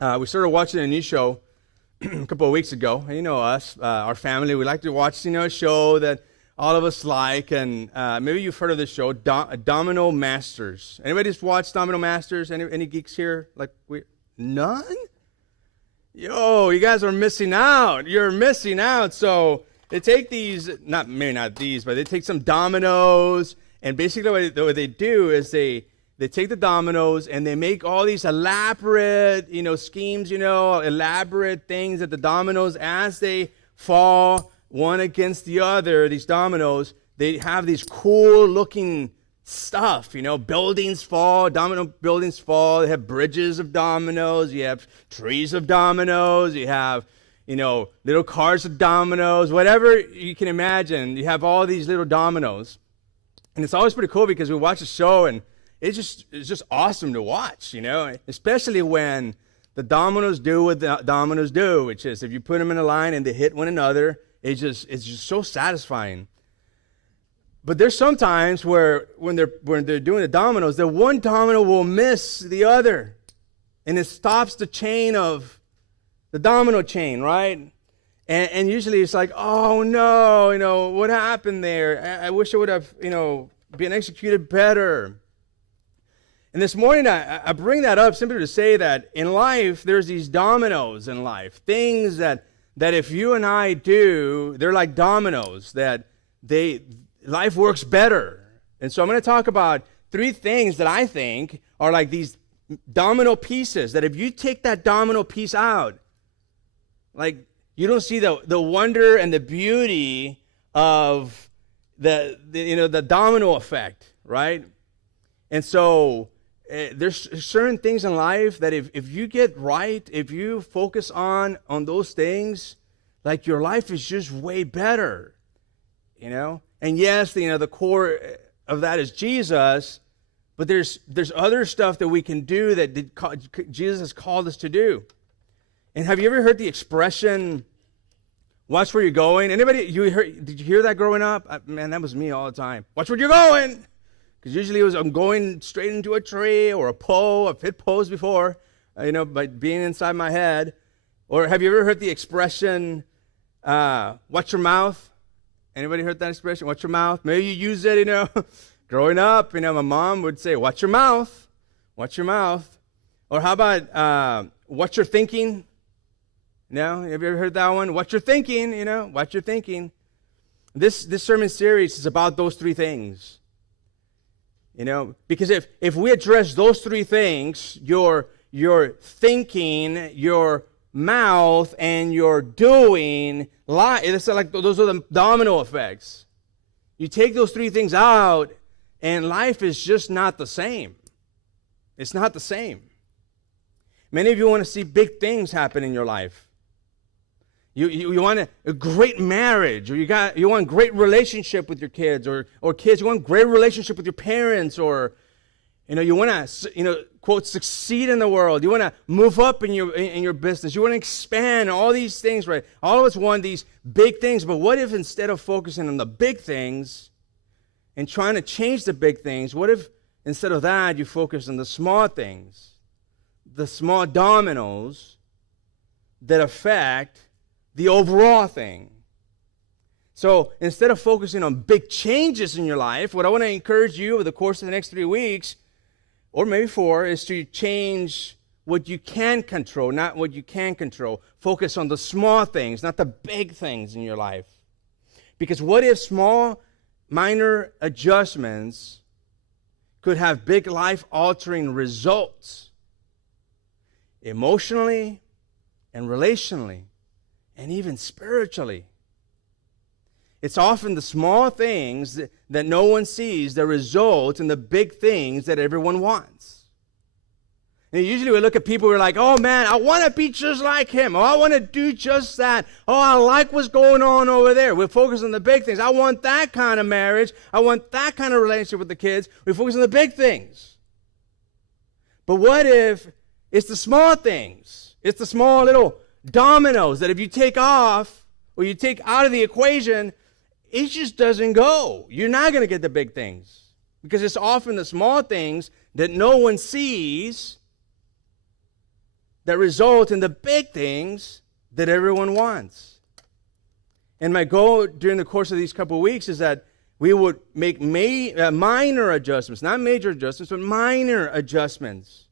We started watching a new show a couple of weeks ago. You know us, our family, we like to watch, a show that all of us like. And maybe you've heard of this show, Domino Masters. Anybody just watched Domino Masters? Any geeks here? None? Yo, you guys are missing out. You're missing out. So they take these, maybe not these, but they take some dominoes, and basically what they do is they take the dominoes and they make all these elaborate, schemes, elaborate things that the dominoes, as they fall one against the other, these dominoes, they have these cool looking stuff, buildings fall, domino buildings fall. They have bridges of dominoes. You have trees of dominoes. You have, little cars of dominoes, whatever you can imagine. You have all these little dominoes. And it's always pretty cool because we watch the show and it's just awesome to watch, especially when the dominoes do what the dominoes do, which is if you put them in a line and they hit one another, it's just so satisfying. But there's some times where when they're doing the dominoes, the one domino will miss the other, and it stops the chain of the domino chain, right? And usually it's like, oh no, what happened there? I wish it would have, been executed better. And this morning, I bring that up simply to say that in life, there's these dominoes in life. Things that if you and I do, they're like dominoes, that life works better. And so I'm going to talk about 3 things that I think are like these domino pieces, that if you take that domino piece out, like you don't see the wonder and the beauty of the domino effect, right? And so there's certain things in life that if you get right, if you focus on those things, like your life is just way better, And yes, the core of that is Jesus, but there's other stuff that we can do that Jesus has called us to do. And have you ever heard the expression, watch where you're going? Anybody, did you hear that growing up? Man, that was me all the time. Watch where you're going! Because usually I'm going straight into a tree or a pole. I've hit poles before, by being inside my head. Or have you ever heard the expression, watch your mouth? Anybody heard that expression? Watch your mouth. Maybe you use it, Growing up, my mom would say, watch your mouth. Watch your mouth. Or how about watch your thinking? Have you ever heard that one? Watch your thinking, Watch your thinking. This sermon series is about those 3 things. Because if we address those 3 things, your thinking, your mouth, and your doing, it's like those are the domino effects. You take those 3 things out, and life is just not the same. It's not the same. Many of you want to see big things happen in your life. You want a great marriage, or you want a great relationship with your kids, or kids, you want a great relationship with your parents, or you want to quote succeed in the world. You want to move up in your business. You want to expand all these things, right? All of us want these big things, but what if instead of focusing on the big things and trying to change the big things, what if instead of that you focus on the small things, the small dominoes that affect the overall thing? So instead of focusing on big changes in your life, what I want to encourage you over the course of the next 3 weeks, or maybe 4, is to change what you can control, not what you can't control. Focus on the small things, not the big things in your life. Because what if small, minor adjustments could have big life-altering results emotionally and relationally, and even spiritually? It's often the small things that no one sees that result in the big things that everyone wants. And usually we look at people who are like, oh man, I want to be just like him. Oh, I want to do just that. Oh, I like what's going on over there. We focus on the big things. I want that kind of marriage. I want that kind of relationship with the kids. We focus on the big things. But what if it's the small things? It's the small little dominoes that if you take off or you take out of the equation, it just doesn't go. You're not going to get the big things, because it's often the small things that no one sees that result in the big things that everyone wants. And my goal during the course of these couple of weeks is that we would make minor adjustments, not major adjustments, but minor adjustments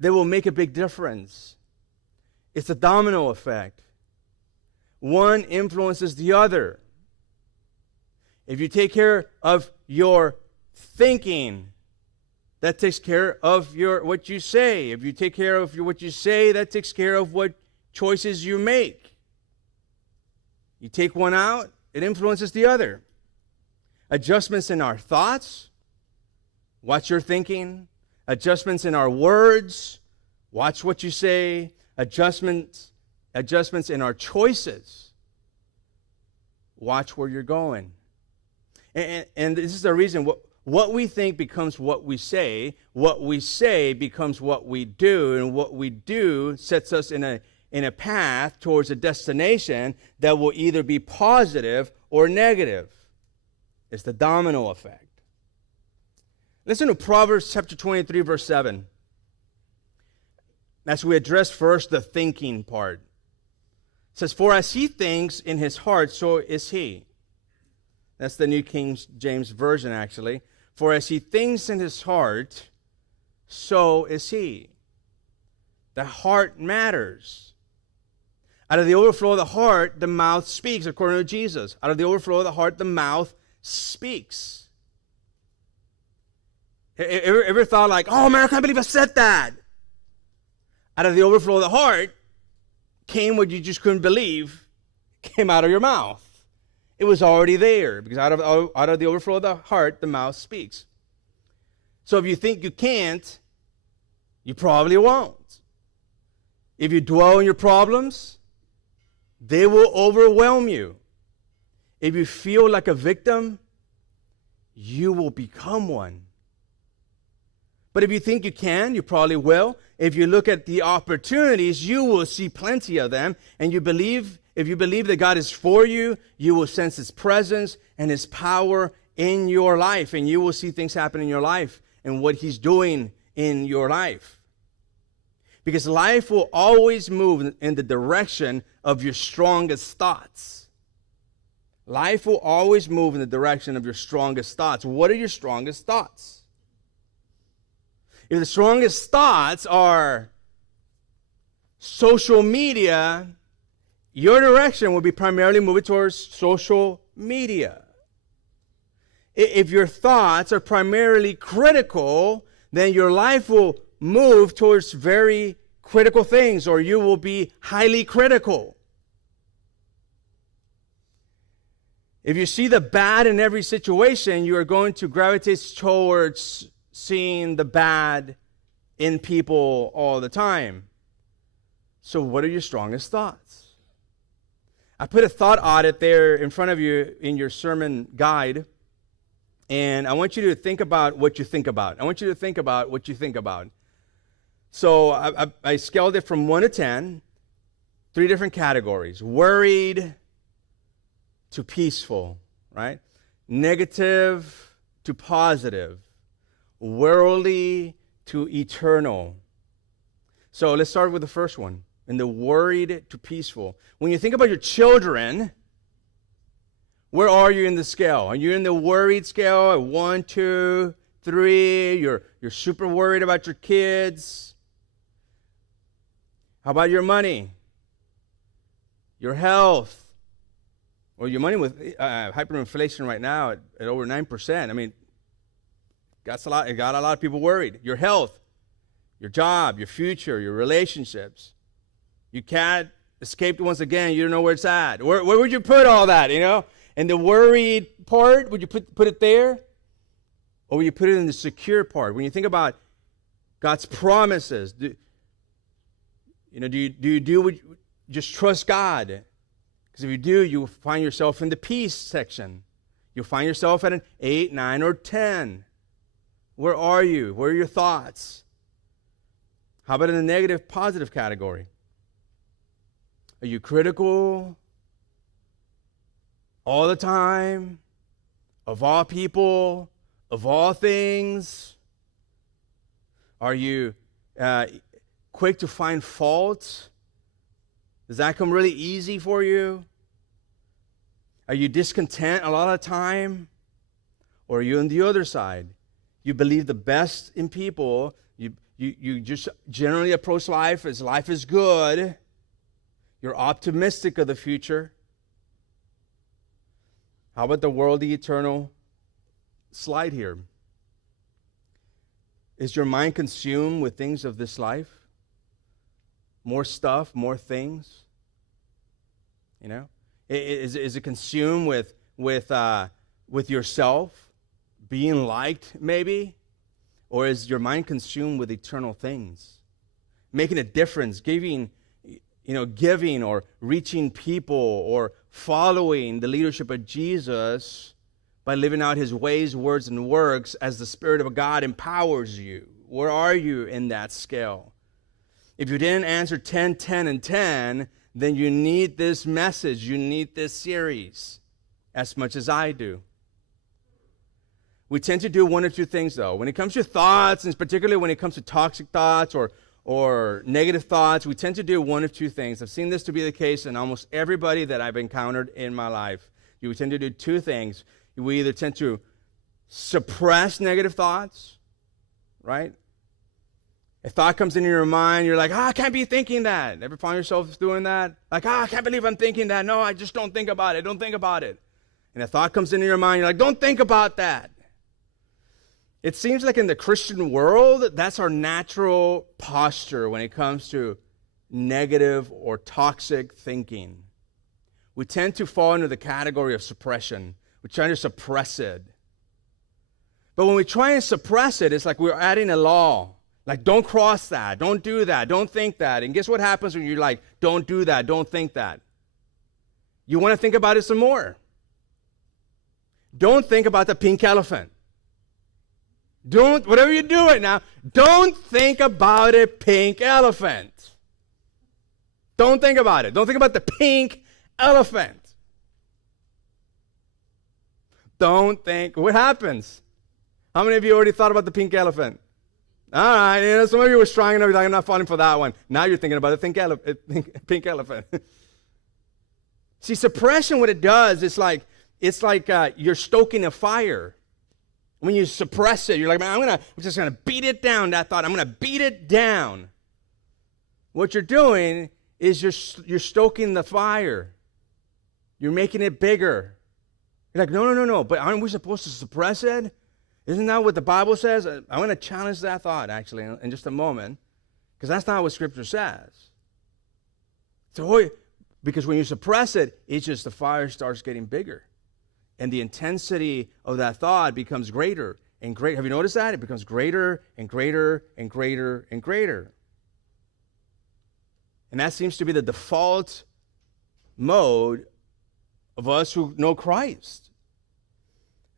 that will make a big difference. It's a domino effect. One influences the other. If you take care of your thinking, that takes care of what you say. If you take care of what you say, that takes care of what choices you make. You take one out, it influences the other. Adjustments in our thoughts, watch your thinking. Adjustments in our words, watch what you say. Adjustments in our choices, watch where you're going. And this is the reason, what we think becomes what we say becomes what we do, and what we do sets us in a path towards a destination that will either be positive or negative. It's the domino effect. Listen to Proverbs chapter 23, verse 7. As we address first the thinking part. It says, "For as he thinks in his heart, so is he." That's the New King James Version, actually. "For as he thinks in his heart, so is he." The heart matters. Out of the overflow of the heart, the mouth speaks, according to Jesus. Out of the overflow of the heart, the mouth speaks. Ever thought like, "Oh man, I can't believe I said that"? Out of the overflow of the heart came what you just couldn't believe came out of your mouth. It was already there, because out of the overflow of the heart, the mouth speaks. So if you think you can't, you probably won't. If you dwell on your problems, they will overwhelm you. If you feel like a victim, you will become one. But if you think you can, you probably will. If you look at the opportunities, you will see plenty of them. And if you believe that God is for you, you will sense His presence and His power in your life. And you will see things happen in your life and what He's doing in your life. Because life will always move in the direction of your strongest thoughts. Life will always move in the direction of your strongest thoughts. What are your strongest thoughts? If the strongest thoughts are social media, your direction will be primarily moving towards social media. If your thoughts are primarily critical, then your life will move towards very critical things, or you will be highly critical. If you see the bad in every situation, you are going to gravitate towards seeing the bad in people all the time. So what are your strongest thoughts? I put a thought audit there in front of you in your sermon guide, and I want you to think about what you think about. I want you to think about what you think about. So I scaled it from 1 to 10, 3 different categories. Worried to peaceful, right? Negative to positive. Worldly to eternal. So let's start with the first one, in the worried to peaceful. When you think about your children, where are you in the scale? Are you in the worried scale at 1, 2, 3? You're super worried about your kids. How about your money? Your health? Well, your money with hyperinflation right now at over 9%. I mean, it got a lot of people worried. Your health, your job, your future, your relationships. You can't escape once again. You don't know where it's at. Where would you put all that, And the worried part, would you put it there? Or would you put it in the secure part? When you think about God's promises, do you just trust God? Because if you do, you'll find yourself in the peace section. You'll find yourself at an 8, 9, or 10. Where are you? Where are your thoughts? How about in the negative, positive category? Are you critical all the time of all people, of all things? Are you quick to find fault? Does that come really easy for you? Are you discontent a lot of the time? Or are you on the other side? You believe the best in people. You just generally approach life as life is good. You're optimistic of the future. How about the world, the eternal slide here? Is your mind consumed with things of this life? More stuff, more things? You know? Is it consumed with yourself? Being liked, maybe? Or is your mind consumed with eternal things? Making a difference, giving or reaching people or following the leadership of Jesus by living out his ways, words, and works as the Spirit of God empowers you. Where are you in that scale? If you didn't answer 10, 10, and 10, then you need this message. You need this series as much as I do. We tend to do one or two things, though. When it comes to thoughts, and particularly when it comes to toxic thoughts or negative thoughts, we tend to do one of two things. I've seen this to be the case in almost everybody that I've encountered in my life. You tend to do two things. We either tend to suppress negative thoughts, right? A thought comes into your mind, you're like, I can't be thinking that. Ever find yourself doing that? Like, I can't believe I'm thinking that. No, I just don't think about it. Don't think about it. And a thought comes into your mind, you're like, don't think about that. It seems like in the Christian world, that's our natural posture when it comes to negative or toxic thinking. We tend to fall into the category of suppression. We're trying to suppress it. But when we try and suppress it, it's like we're adding a law. Like, don't cross that, don't do that, don't think that. And guess what happens when you're like, don't do that, don't think that? You want to think about it some more. Don't think about the pink elephant. Don't, whatever you do right now, don't think about a pink elephant. Don't think about it. Don't think about the pink elephant. Don't think. What happens? How many of you already thought about the pink elephant? All right, some of you were strong enough, you're like, I'm not falling for that one. Now you're thinking about the pink elephant. See, suppression, what it does, it's like you're stoking a fire. When you suppress it, you're like, man, I'm just going to beat it down, that thought. I'm going to beat it down. What you're doing is you're stoking the fire. You're making it bigger. You're like, no, but aren't we supposed to suppress it? Isn't that what the Bible says? I'm going to challenge that thought, actually, in just a moment, because that's not what Scripture says. So, because when you suppress it, it's just the fire starts getting bigger. And the intensity of that thought becomes greater and greater. Have you noticed that? It becomes greater and greater and greater and greater. And that seems to be the default mode of us who know Christ.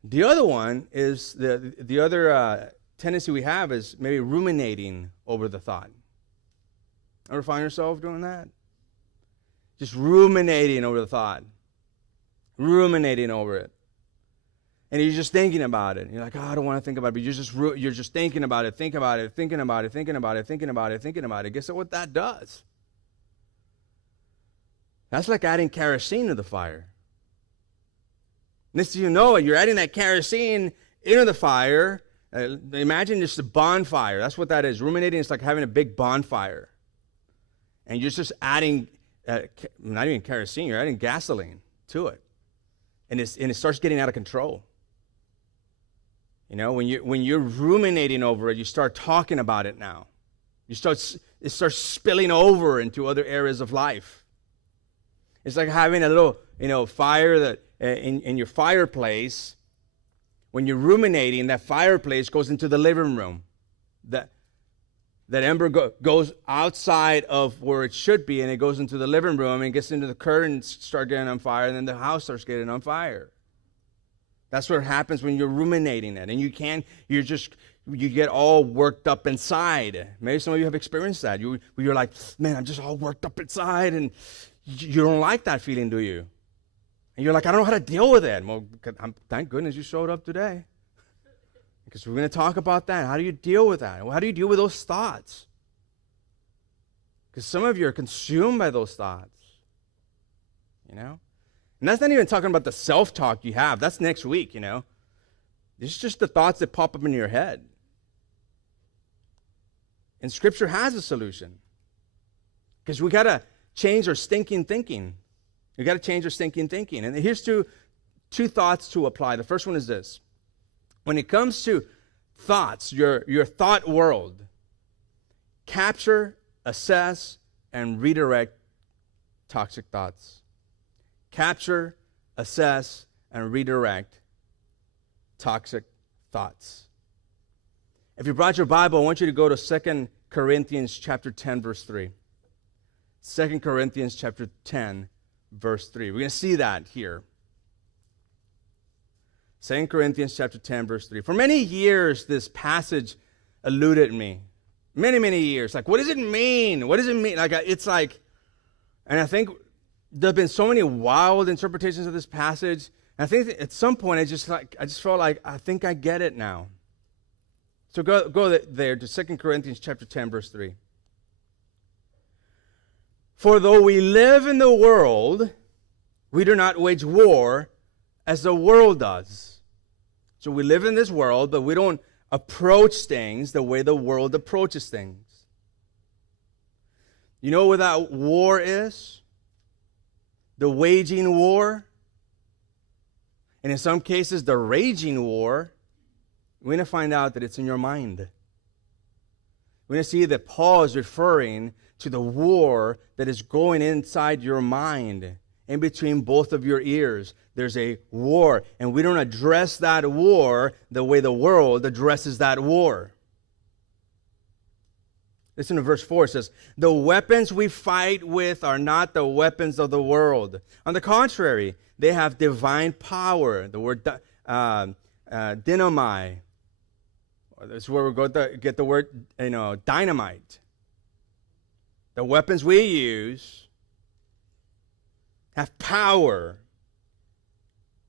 The other one is, the other tendency we have is maybe ruminating over the thought. Ever find yourself doing that? Just ruminating over the thought. Ruminating over it. And you're just thinking about it. You're like, I don't want to think about it. But you're just thinking about it, thinking about it, thinking about it, thinking about it, thinking about it, thinking about it. Guess what that does? That's like adding kerosene to the fire. Next thing you know, you're adding that kerosene into the fire. Imagine just a bonfire. That's what that is. Ruminating is like having a big bonfire. And you're just adding, not even kerosene, you're adding gasoline to it. And it starts getting out of control. You know, when you're ruminating over it, you start talking about it now. It starts spilling over into other areas of life. It's like having a little, fire that in your fireplace. When you're ruminating, that fireplace goes into the living room. That ember goes outside of where it should be, and it goes into the living room and gets into the curtains, start getting on fire, and then the house starts getting on fire. That's what happens when you're ruminating it, and you get all worked up inside. Maybe some of you have experienced that. You're like, man, I'm just all worked up inside, and you don't like that feeling, do you? And you're like, I don't know how to deal with it. Well, thank goodness you showed up today. Because we're going to talk about that. How do you deal with that? How do you deal with those thoughts? Because some of you are consumed by those thoughts. You know? And that's not even talking about the self-talk you have. That's next week, you know. It's just the thoughts that pop up in your head. And Scripture has a solution. Because we got to change our stinking thinking. We got to change our stinking thinking. And here's two thoughts to apply. The first one is this. When it comes to thoughts, your thought world, capture, assess, and redirect toxic thoughts. Capture, assess, and redirect toxic thoughts. If you brought your Bible, I want you to go to 2 Corinthians chapter 10, verse 3. 2 Corinthians chapter 10, verse 3. We're going to see that here. 2 Corinthians chapter 10, verse 3. For many years, this passage eluded me. Many, many years. Like, what does it mean? What does it mean? It's like, and I think there have been so many wild interpretations of this passage. And I think at some point, I just felt like, I think I get it now. So go there to 2 Corinthians chapter 10, verse 3. For though we live in the world, we do not wage war as the world does. So we live in this world, but we don't approach things the way the world approaches things. You know what that war is? The waging war. And in some cases, the raging war. We're going to find out that it's in your mind. We're going to see that Paul is referring to the war that is going inside your mind. In between both of your ears, there's a war. And we don't address that war the way the world addresses that war. Listen to verse 4. It says, the weapons we fight with are not the weapons of the world. On the contrary, they have divine power. The word dynamai. That's where we're going to get the word, dynamite. The weapons we use have power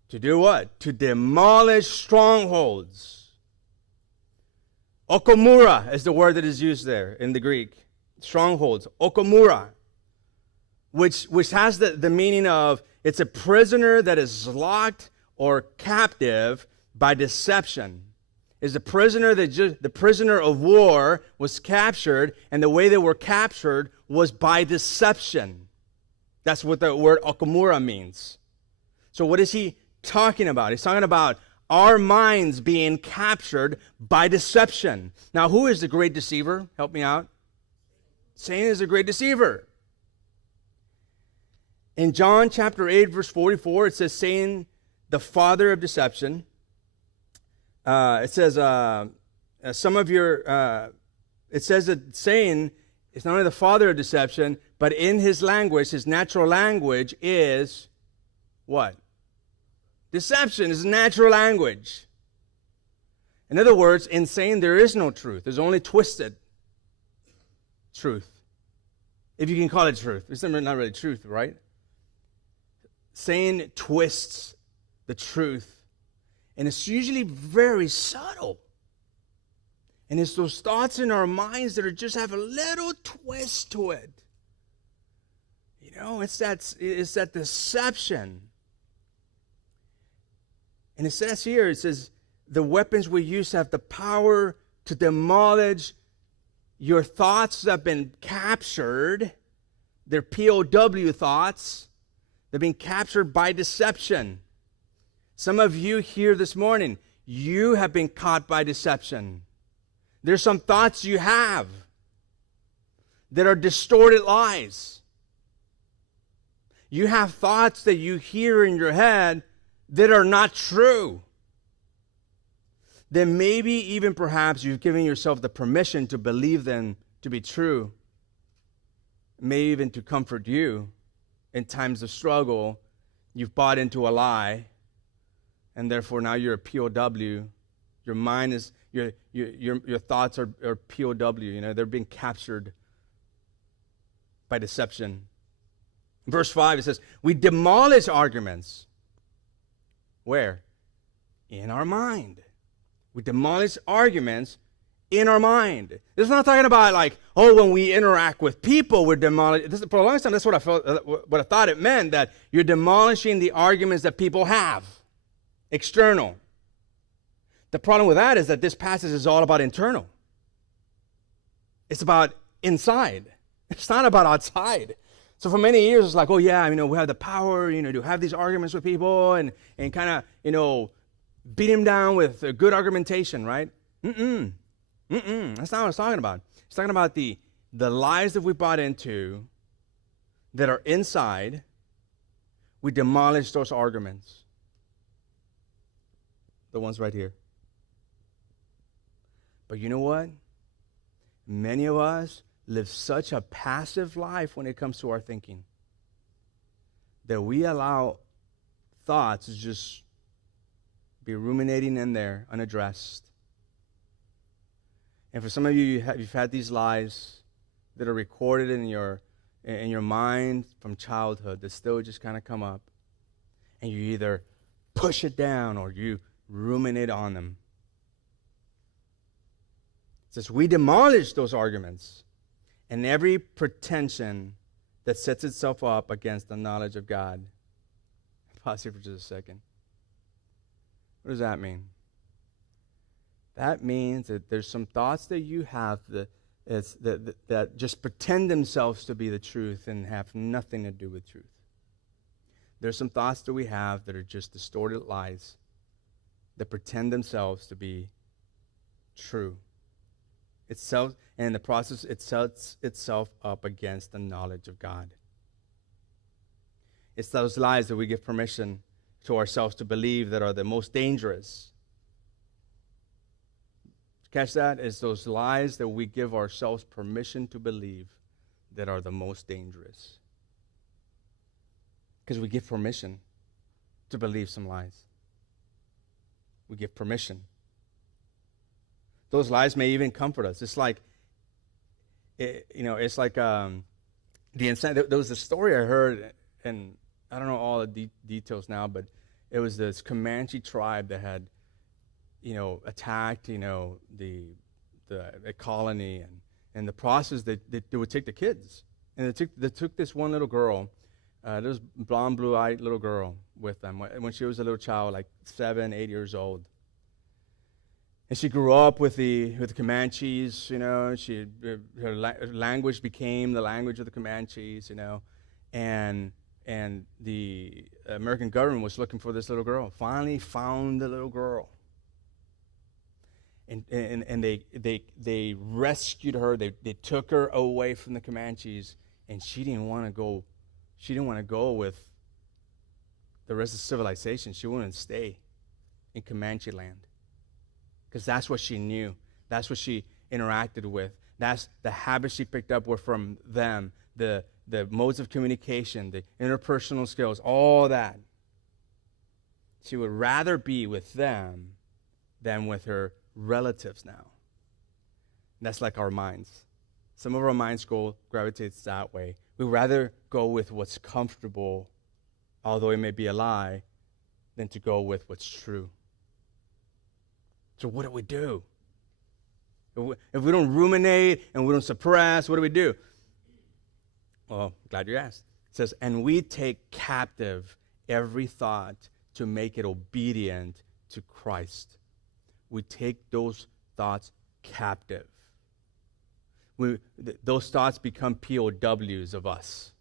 to do what? To demolish strongholds. Okomura is the word that is used there in the Greek. Strongholds. Okomura. Which has the meaning of it's a prisoner that is locked or captive by deception. Is the prisoner the prisoner of war was captured, and the way they were captured was by deception. That's what the word okomura means. So what is he talking about? He's talking about our minds being captured by deception. Now, who is the great deceiver? Help me out. Satan is the great deceiver. In John chapter 8, verse 44, it says, Satan, the father of deception. It says, some of your, it says that Satan is not only the father of deception, but in his language, his natural language is what? Deception is natural language. In other words, in Satan, there is no truth. There's only twisted truth. If you can call it truth. It's not really truth, right? Satan twists the truth. And it's usually very subtle. And it's those thoughts in our minds that just have a little twist to it. It's that deception. And it says here, it says, the weapons we use have the power to demolish your thoughts that have been captured. They're POW thoughts. They've been captured by deception. Some of you here this morning, you have been caught by deception. There's some thoughts you have that are distorted lies. You have thoughts that you hear in your head that are not true. Then maybe even perhaps you've given yourself the permission to believe them to be true. Maybe even to comfort you in times of struggle. You've bought into a lie. And therefore now you're a POW. Your mind is, your thoughts are POW. They're being captured by deception. Verse 5, it says, we demolish arguments. Where? In our mind. We demolish arguments in our mind. This is not talking about like, oh, when we interact with people, we're demolishing. For a long time, that's what I felt, what I thought it meant, that you're demolishing the arguments that people have, external. The problem with that is that this passage is all about internal. It's about inside. It's not about outside. So for many years, it's like, oh yeah, we have the power, to have these arguments with people and kind of, beat him down with a good argumentation, right? That's not what it's talking about. It's talking about the lies that we bought into that are inside. We demolish those arguments. The ones right here. But you know what? Many of us live such a passive life when it comes to our thinking that we allow thoughts to just be ruminating in there unaddressed. And for some of you, you've had these lies that are recorded in your mind from childhood that still just kind of come up. And you either push it down or you ruminate on them. It says, we demolish those arguments and every pretension that sets itself up against the knowledge of God. Pause here for just a second. What does that mean? That means that there's some thoughts that you have that just pretend themselves to be the truth and have nothing to do with truth. There's some thoughts that we have that are just distorted lies that pretend themselves to be true. And in the process, it sets itself up against the knowledge of God. It's those lies that we give permission to ourselves to believe that are the most dangerous. Catch that? It's those lies that we give ourselves permission to believe that are the most dangerous. Because we give permission to believe some lies. We give permission. Those lies may even comfort us. It's like, it's like the insane. There was a story I heard, and I don't know all the details now, but it was this Comanche tribe that had, attacked, the colony, and in the process they would take the kids, and they took this one little girl, this blonde, blue-eyed little girl with them when she was a little child, like 7, 8 years old. And she grew up with the Comanches, her language became the language of the Comanches, and the American government was looking for this little girl. Finally found the little girl. And they rescued her. They took her away from the Comanches, and she didn't want to go. She didn't want to go with the rest of civilization. She wanted to stay in Comanche land. Because that's what she knew. That's what she interacted with. That's the habits she picked up were from them, the modes of communication, the interpersonal skills, all that. She would rather be with them than with her relatives now. And that's like our minds. Some of our minds gravitates that way. We'd rather go with what's comfortable, although it may be a lie, than to go with what's true. So what do? If we don't ruminate and we don't suppress, what do? Well, glad you asked. It says, and we take captive every thought to make it obedient to Christ. We take those thoughts captive. Those thoughts become POWs of us.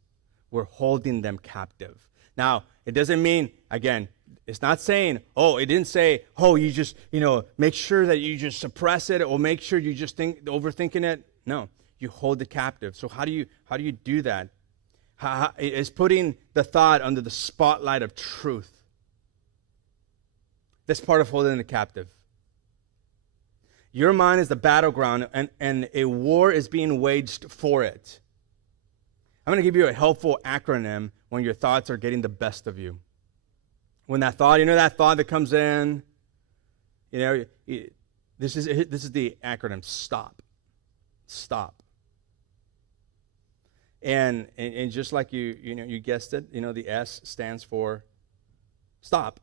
We're holding them captive. Now, it doesn't mean, again, it's not saying, it didn't say, you just, make sure that you just suppress it or make sure you just overthinking it. No, you hold it captive. So how do you do that? It's putting the thought under the spotlight of truth. That's part of holding it captive. Your mind is the battleground, and a war is being waged for it. I'm going to give you a helpful acronym when your thoughts are getting the best of you. When that thought, that thought that comes in, this is the acronym, STOP. Stop. And just like you guessed it, the S stands for stop.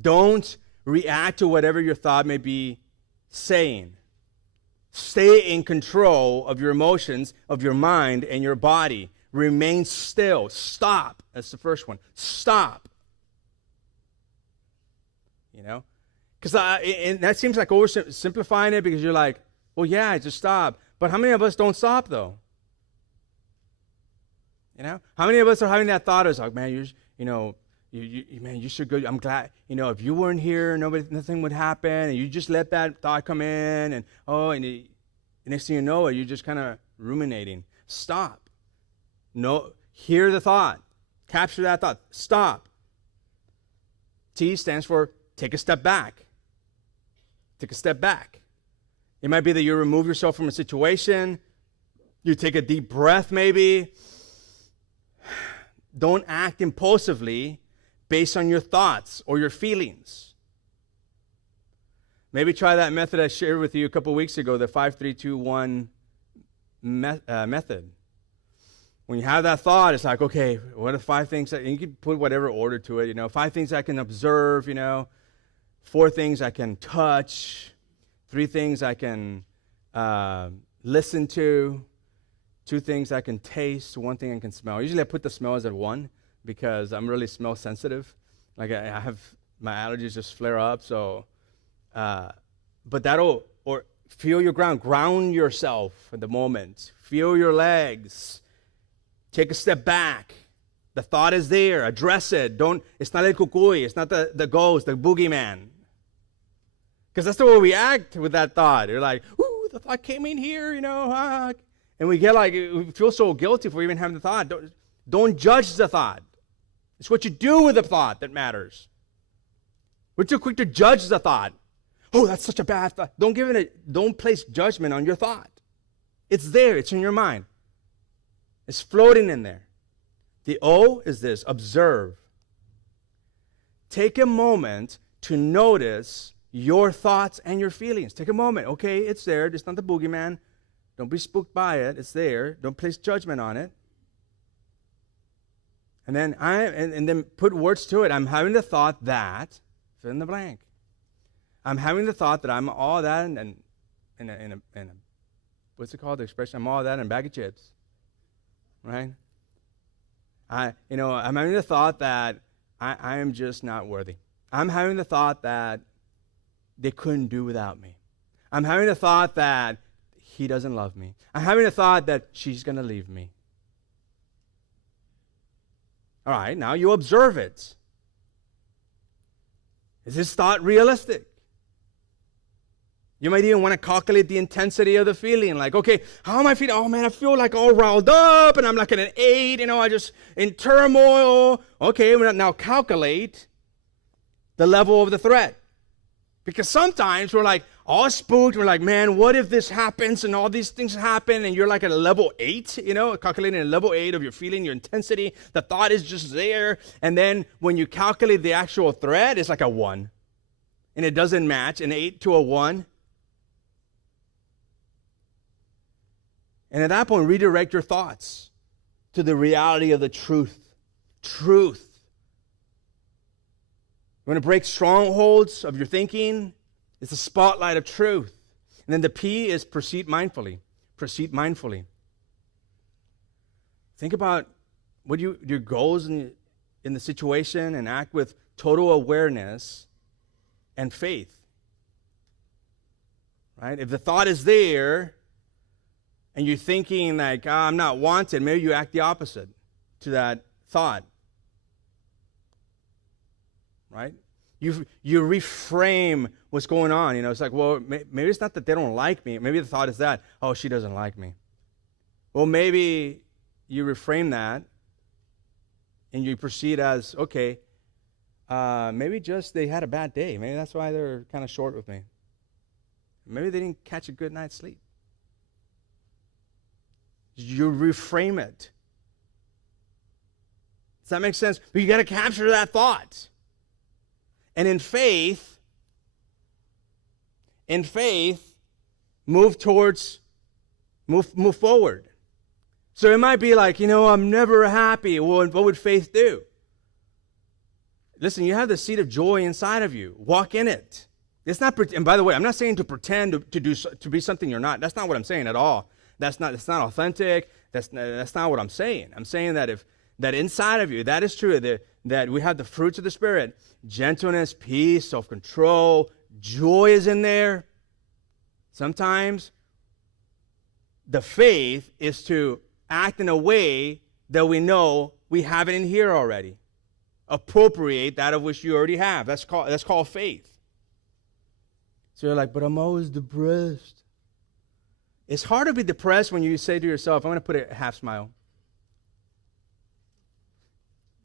Don't react to whatever your thought may be saying. Stay in control of your emotions, of your mind, and your body. Remain still. Stop. That's the first one. Stop. You know? Because that seems like oversimplifying it, because you're like, well, yeah, just stop. But how many of us don't stop, though? You know? How many of us are having that thought? It's like, man, you should go. I'm glad, if you weren't here, nothing would happen. And you just let that thought come in. And, the next thing you know, you're just kind of ruminating. Stop. No, hear the thought. Capture that thought. Stop. T stands for take a step back. Take a step back. It might be that you remove yourself from a situation. You take a deep breath maybe. Don't act impulsively based on your thoughts or your feelings. Maybe try that method I shared with you a couple weeks ago, the 5-3-2-1 method. When you have that thought, it's like, okay, what are 5 things and you can put whatever order to it, 5 things I can observe, 4 things I can touch, 3 things I can listen to, 2 things I can taste, 1 thing I can smell. Usually I put the smells at 1 because I'm really smell sensitive. Like I have, my allergies just flare up, so, but or feel your ground yourself in the moment. Feel your legs. Take a step back. The thought is there. Address it. It's not el cucuy. It's not the ghost, the boogeyman. Because that's the way we act with that thought. You're like, ooh, the thought came in here, and we get we feel so guilty for even having the thought. Don't judge the thought. It's what you do with the thought that matters. We're too quick to judge the thought. Oh, that's such a bad thought. Don't place judgment on your thought. It's there. It's in your mind. It's floating in there. The O is this: observe. Take a moment to notice your thoughts and your feelings. Take a moment. Okay, it's there. It's not the boogeyman. Don't be spooked by it. It's there. Don't place judgment on it. And then and then put words to it. I'm having the thought that, fill in the blank. I'm having the thought that I'm all that and what's it called? The expression, I'm all that and a bag of chips. Right? I'm having the thought that I am just not worthy. I'm having the thought that they couldn't do without me. I'm having the thought that he doesn't love me. I'm having the thought that she's going to leave me. All right, now you observe it. Is this thought realistic? You might even want to calculate the intensity of the feeling. Like, okay, how am I feeling? Oh, man, I feel like all riled up, and I'm like at an 8, I just in turmoil. Okay, now calculate the level of the threat. Because sometimes we're like all spooked. We're like, man, what if this happens and all these things happen? And you're like at a level 8, calculating a level 8 of your feeling, your intensity. The thought is just there. And then when you calculate the actual threat, it's like a 1. And it doesn't match, an 8 to a 1. And at that point, redirect your thoughts to the reality of the truth. Truth. You want to break strongholds of your thinking? It's the spotlight of truth. And then the P is proceed mindfully. Proceed mindfully. Think about what your goals in the situation and act with total awareness and faith. Right? If the thought is there, and you're thinking like, I'm not wanted, maybe you act the opposite to that thought. Right? You reframe what's going on. It's like, well, maybe it's not that they don't like me. Maybe the thought is that, oh, she doesn't like me. Well, maybe you reframe that and you proceed as, okay, maybe just they had a bad day. Maybe that's why they're kind of short with me. Maybe they didn't catch a good night's sleep. You reframe it. Does that make sense? But you got to capture that thought. And in faith, move forward. So it might be like, I'm never happy. Well, what would faith do? Listen, you have the seed of joy inside of you. Walk in it. It's not, and by the way, I'm not saying to pretend to be something you're not. That's not what I'm saying at all. That's not authentic. That's not what I'm saying. I'm saying that inside of you, that is true, that we have the fruits of the Spirit, gentleness, peace, self-control, joy is in there. Sometimes the faith is to act in a way that we know we have it in here already. Appropriate that of which you already have. That's called faith. So you're like, but I'm always depressed. It's hard to be depressed when you say to yourself, I'm going to put a half smile.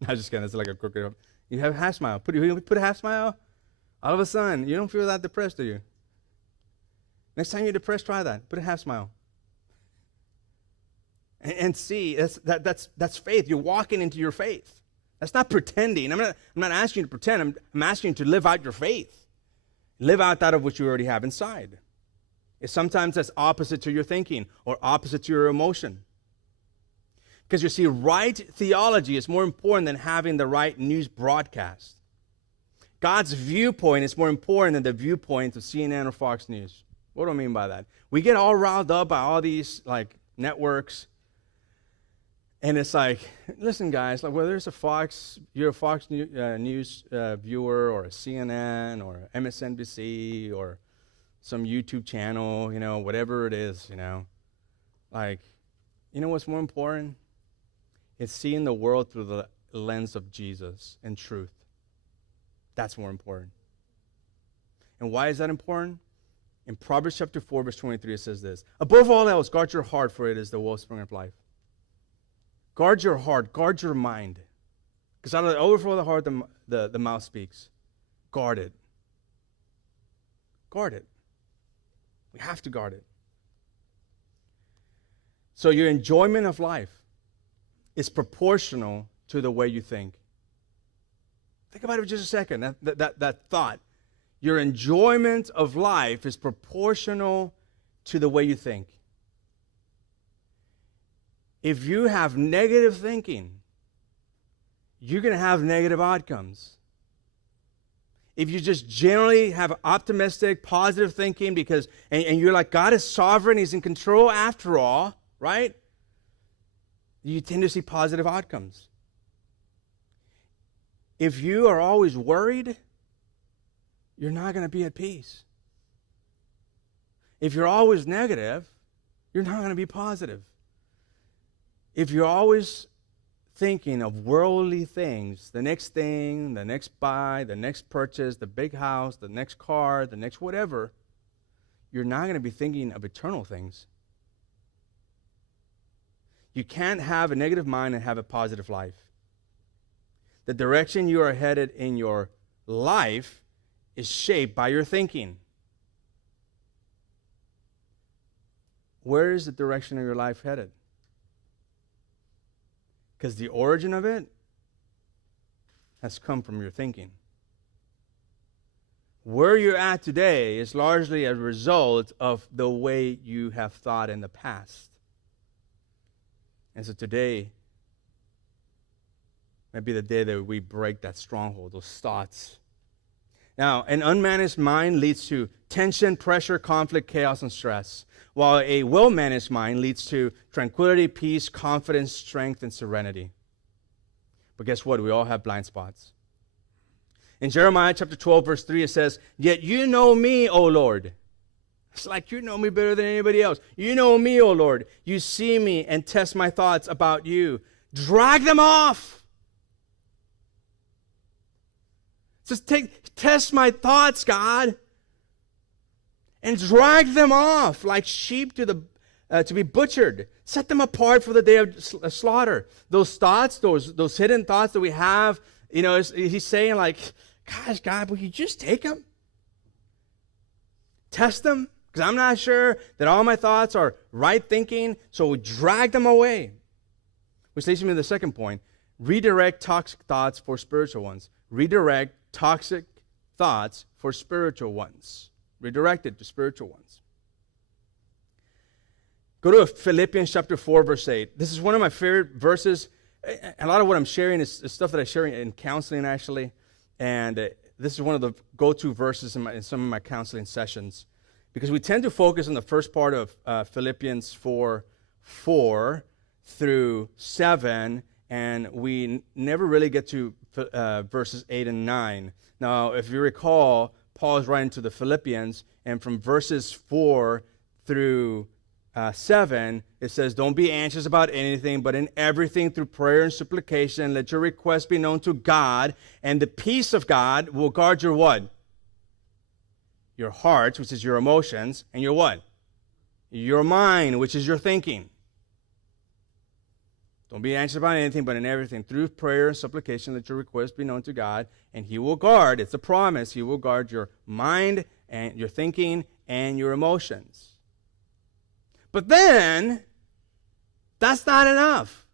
I'm just kidding. It's like a crooked. You have a half smile. Put a half smile. All of a sudden, you don't feel that depressed, do you? Next time you're depressed, try that. Put a half smile. And see, that's faith. You're walking into your faith. That's not pretending. I'm not asking you to pretend. I'm asking you to live out your faith. Live out that of which you already have inside. Sometimes that's opposite to your thinking or opposite to your emotion. Because you see, right theology is more important than having the right news broadcast. God's viewpoint is more important than the viewpoint of CNN or Fox News. What do I mean by that? We get all riled up by all these networks. And it's like, listen, guys, whether it's you're a Fox News viewer or a CNN or MSNBC or some YouTube channel, whatever it is, what's more important? It's seeing the world through the lens of Jesus and truth. That's more important. And why is that important? In Proverbs chapter 4, verse 23, it says this: above all else, guard your heart, for it is the wellspring of life. Guard your heart, guard your mind. Because out of the overflow of the heart, the mouth speaks. Guard it. Guard it. We have to guard it. So your enjoyment of life is proportional to the way you think. Think about it for just a second, that thought. Your enjoyment of life is proportional to the way you think. If you have negative thinking, you're going to have negative outcomes. If you just generally have optimistic, positive thinking and you're like, God is sovereign, He's in control after all, right? You tend to see positive outcomes. If you are always worried, you're not going to be at peace. If you're always negative, you're not going to be positive. If you're always thinking of worldly things, the next thing, the next buy, the next purchase, the big house, the next car, the next whatever, you're not going to be thinking of eternal things. You can't have a negative mind and have a positive life. The direction you are headed in your life is shaped by your thinking. Where is the direction of your life headed? Because the origin of it has come from your thinking. Where you're at today is largely a result of the way you have thought in the past. And so today might be the day that we break that stronghold, those thoughts. Now, an unmanaged mind leads to tension, pressure, conflict, chaos, and stress, while a well-managed mind leads to tranquility, peace, confidence, strength, and serenity. But guess what? We all have blind spots. In Jeremiah chapter 12, verse 3, it says, "Yet you know me, O Lord." It's like you know me better than anybody else. You know me, O Lord. You see me and test my thoughts about you. Drag them off. Just test my thoughts, God, and drag them off like sheep to be butchered. Set them apart for the day of slaughter. Those thoughts, those hidden thoughts that we have, he's saying like, gosh, God, will you just take them? Test them, because I'm not sure that all my thoughts are right thinking, so we drag them away. Which leads me to the second point. Redirect toxic thoughts for spiritual ones. Redirect toxic thoughts for spiritual ones. Redirected to spiritual ones. Go to Philippians chapter 4, verse 8. This is one of my favorite verses. A lot of what I'm sharing is stuff that I share in counseling, actually. And this is one of the go-to verses in some of my counseling sessions, because we tend to focus on the first part of Philippians 4 through 7, and we never really get to verses 8 and 9. Now, if you recall, Paul is writing to the Philippians, and from verses 4 through 7, it says, don't be anxious about anything, but in everything through prayer and supplication, let your requests be known to God, and the peace of God will guard your what? Your hearts, which is your emotions, and your what? Your mind, which is your thinking. Don't be anxious about anything, but in everything through prayer and supplication, let your requests be known to God, and He will guard, it's a promise, He will guard your mind and your thinking and your emotions. But then, that's not enough.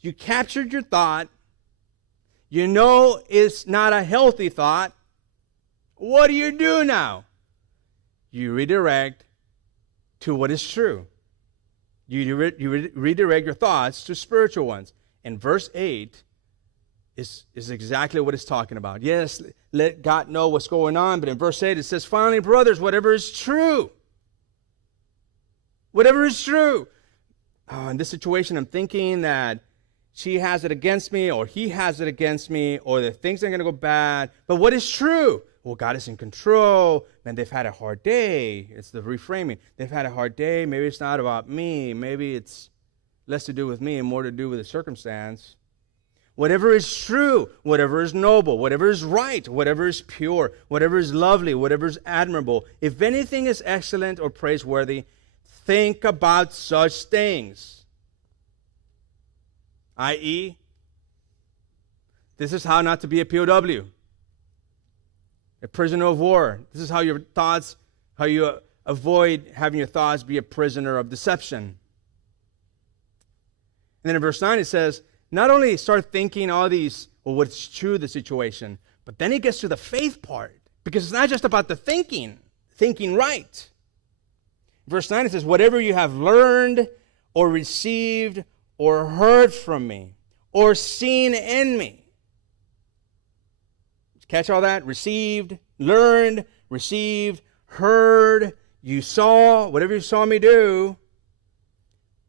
You captured your thought. You know it's not a healthy thought. What do you do now? You redirect to what is true. You redirect your thoughts to spiritual ones. And verse 8 is exactly what it's talking about. Yes, let God know what's going on. But in verse 8 it says, finally, brothers, whatever is true. Whatever is true. In this situation, I'm thinking that she has it against me, or he has it against me, or that things are going to go bad. But what is true? Well, God is in control. Man, they've had a hard day. It's the reframing. They've had a hard day. Maybe it's not about me. Maybe it's less to do with me and more to do with the circumstance. Whatever is true, whatever is noble, whatever is right, whatever is pure, whatever is lovely, whatever is admirable, if anything is excellent or praiseworthy, think about such things. I.e., this is how not to be a POW, a prisoner of war. This is how your thoughts, how you avoid having your thoughts be a prisoner of deception. And then in verse 9 it says, not only start thinking all these, well, what's true of the situation, but then it gets to the faith part, because it's not just about the thinking right. Verse 9, it says, whatever you have learned or received or heard from me or seen in me. Catch all that? Received, learned, received, heard, you saw, whatever you saw me do,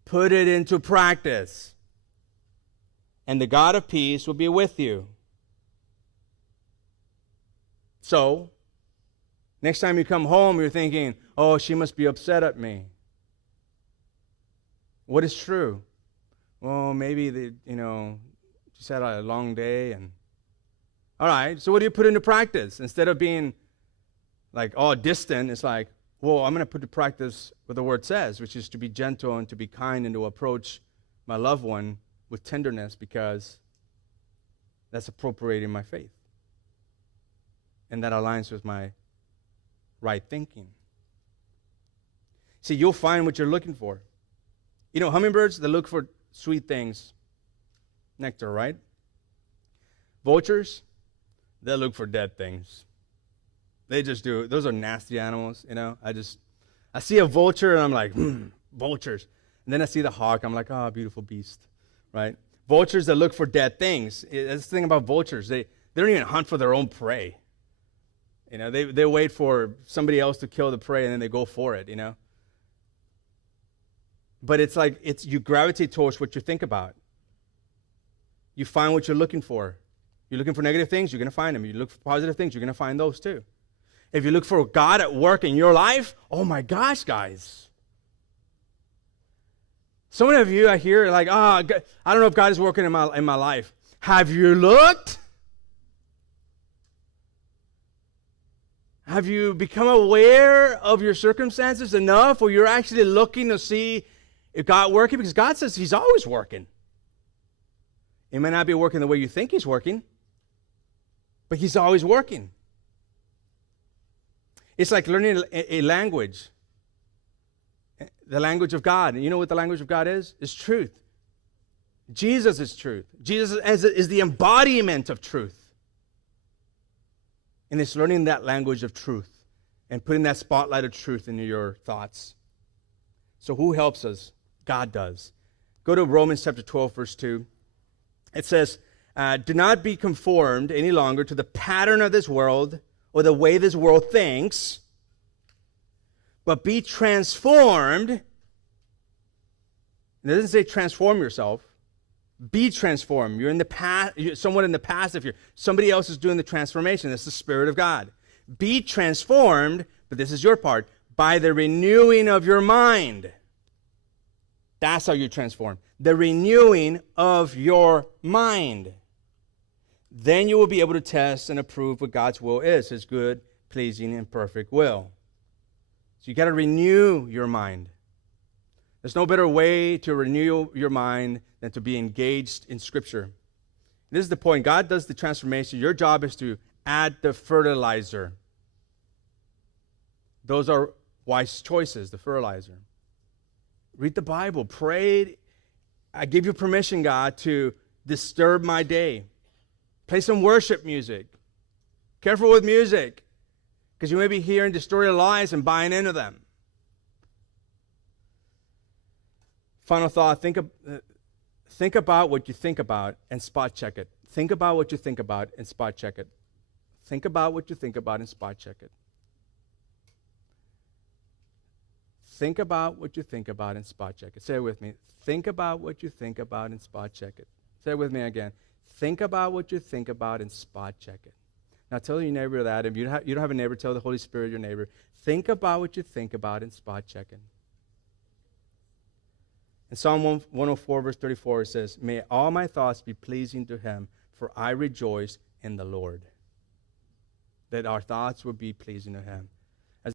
put it into practice. And the God of peace will be with you. So, next time you come home, you're thinking, oh, she must be upset at me. What is true? Well, maybe she's had a long day, and all right. So what do you put into practice instead of being like all distant? It's like, well, I'm going to put to practice what the Word says, which is to be gentle and to be kind and to approach my loved one with tenderness, because that's appropriating my faith, and that aligns with my right thinking. See, you'll find what you're looking for. You know, hummingbirds, they look for sweet things. Nectar, right? Vultures, they look for dead things. They just do. Those are nasty animals, you know. I see a vulture and I'm like, vultures. And then I see the hawk, I'm like, oh, beautiful beast, right? Vultures that look for dead things. That's the thing about vultures. They don't even hunt for their own prey. You know, they wait for somebody else to kill the prey and then they go for it, you know. But it's like you gravitate towards what you think about. You find what you're looking for. You're looking for negative things, you're going to find them. You look for positive things, you're going to find those too. If you look for God at work in your life, oh my gosh, guys. So many of you I hear like, I don't know if God is working in my life. Have you looked? Have you become aware of your circumstances enough where you're actually looking to see if God working? Because God says He's always working. It may not be working the way you think He's working, but He's always working. It's like learning a language, the language of God. And you know what the language of God is? It's truth. Jesus is truth. Jesus is the embodiment of truth. And it's learning that language of truth and putting that spotlight of truth into your thoughts. So who helps us? God does. Go to Romans chapter 12, verse 2. It says, Do not be conformed any longer to the pattern of this world or the way this world thinks, but be transformed. It doesn't say transform yourself. Be transformed. You're in the past, somewhat in the past if you're somebody else is doing the transformation. That's the Spirit of God. Be transformed, but this is your part, by the renewing of your mind. That's how you transform. The renewing of your mind. Then you will be able to test and approve what God's will is, his good, pleasing, and perfect will. So you got to renew your mind. There's no better way to renew your mind than to be engaged in Scripture. This is the point. God does the transformation. Your job is to add the fertilizer. Those are wise choices, the fertilizer. Read the Bible. Pray. I give you permission, God, to disturb my day. Play some worship music. Careful with music, because you may be hearing distorted lies and buying into them. Final thought, think about what you think about and spot check it. Think about what you think about and spot check it. Think about what you think about and spot check it. Think about what you think about and spot check it. Say it with me. Think about what you think about and spot check it. Say it with me again. Think about what you think about and spot check it. Now tell your neighbor that. If you don't have a neighbor, tell the Holy Spirit your neighbor. Think about what you think about and spot check it. In Psalm 104, verse 34, it says, "May all my thoughts be pleasing to him, for I rejoice in the Lord." That our thoughts would be pleasing to him.